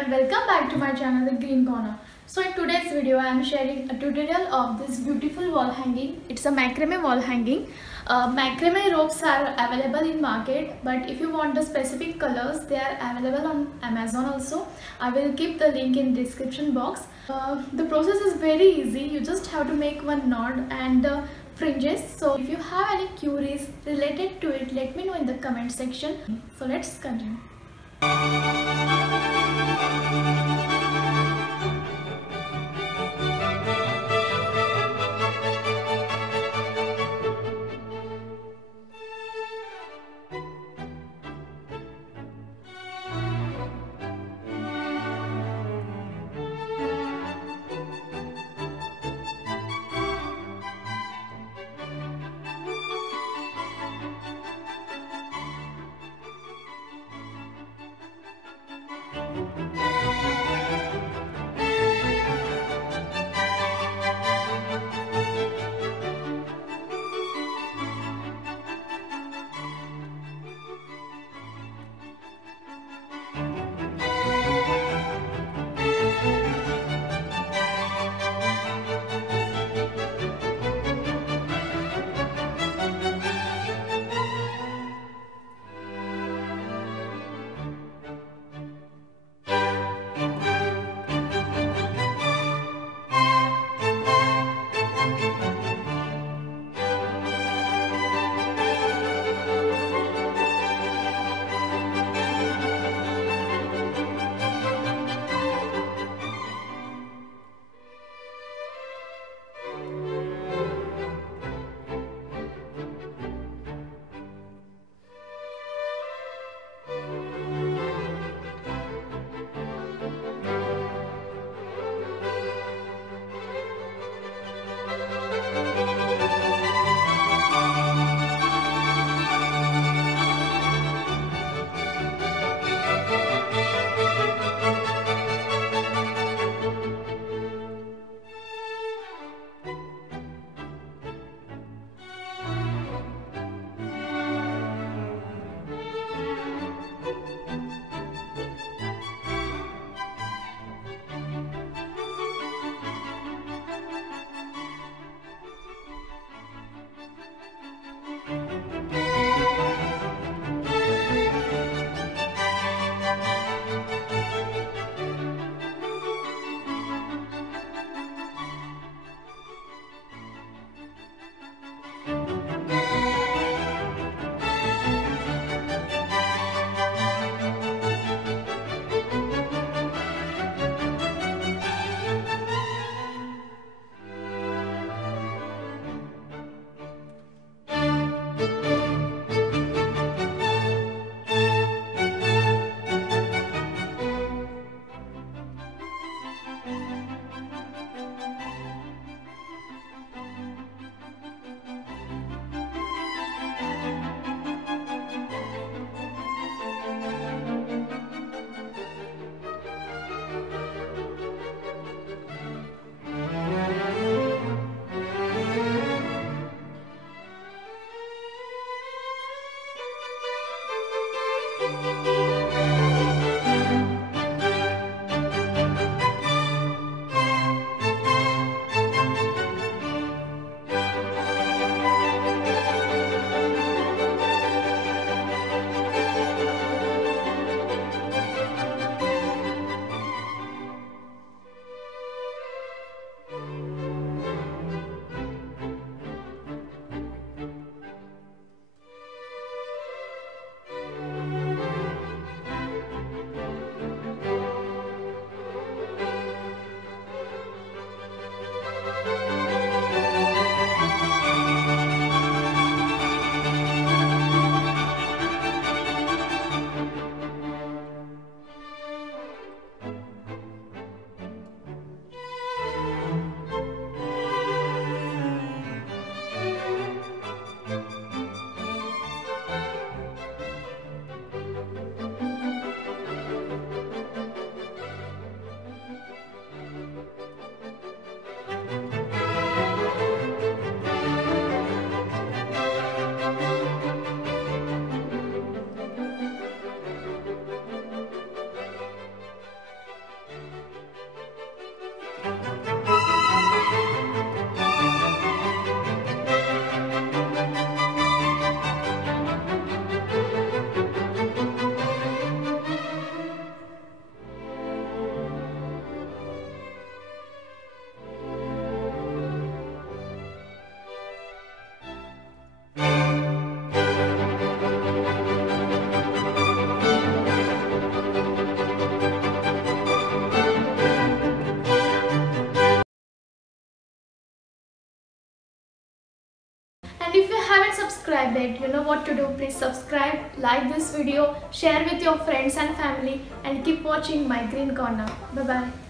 everyone, welcome back to my channel The Green Corner. So in today's video I am sharing a tutorial of this beautiful wall hanging. It's a macrame wall hanging. Macrame ropes are available in market, but if you want the specific colors, they are available on Amazon also. I will keep the link in description box. The process is very easy. You just have to make one knot and the fringes. So if you have any queries related to it, let me know in the comment section. So let's continue. And if you haven't subscribed yet, you know what to do. Please subscribe, like this video, share with your friends and family, and keep watching my green corner. Bye bye.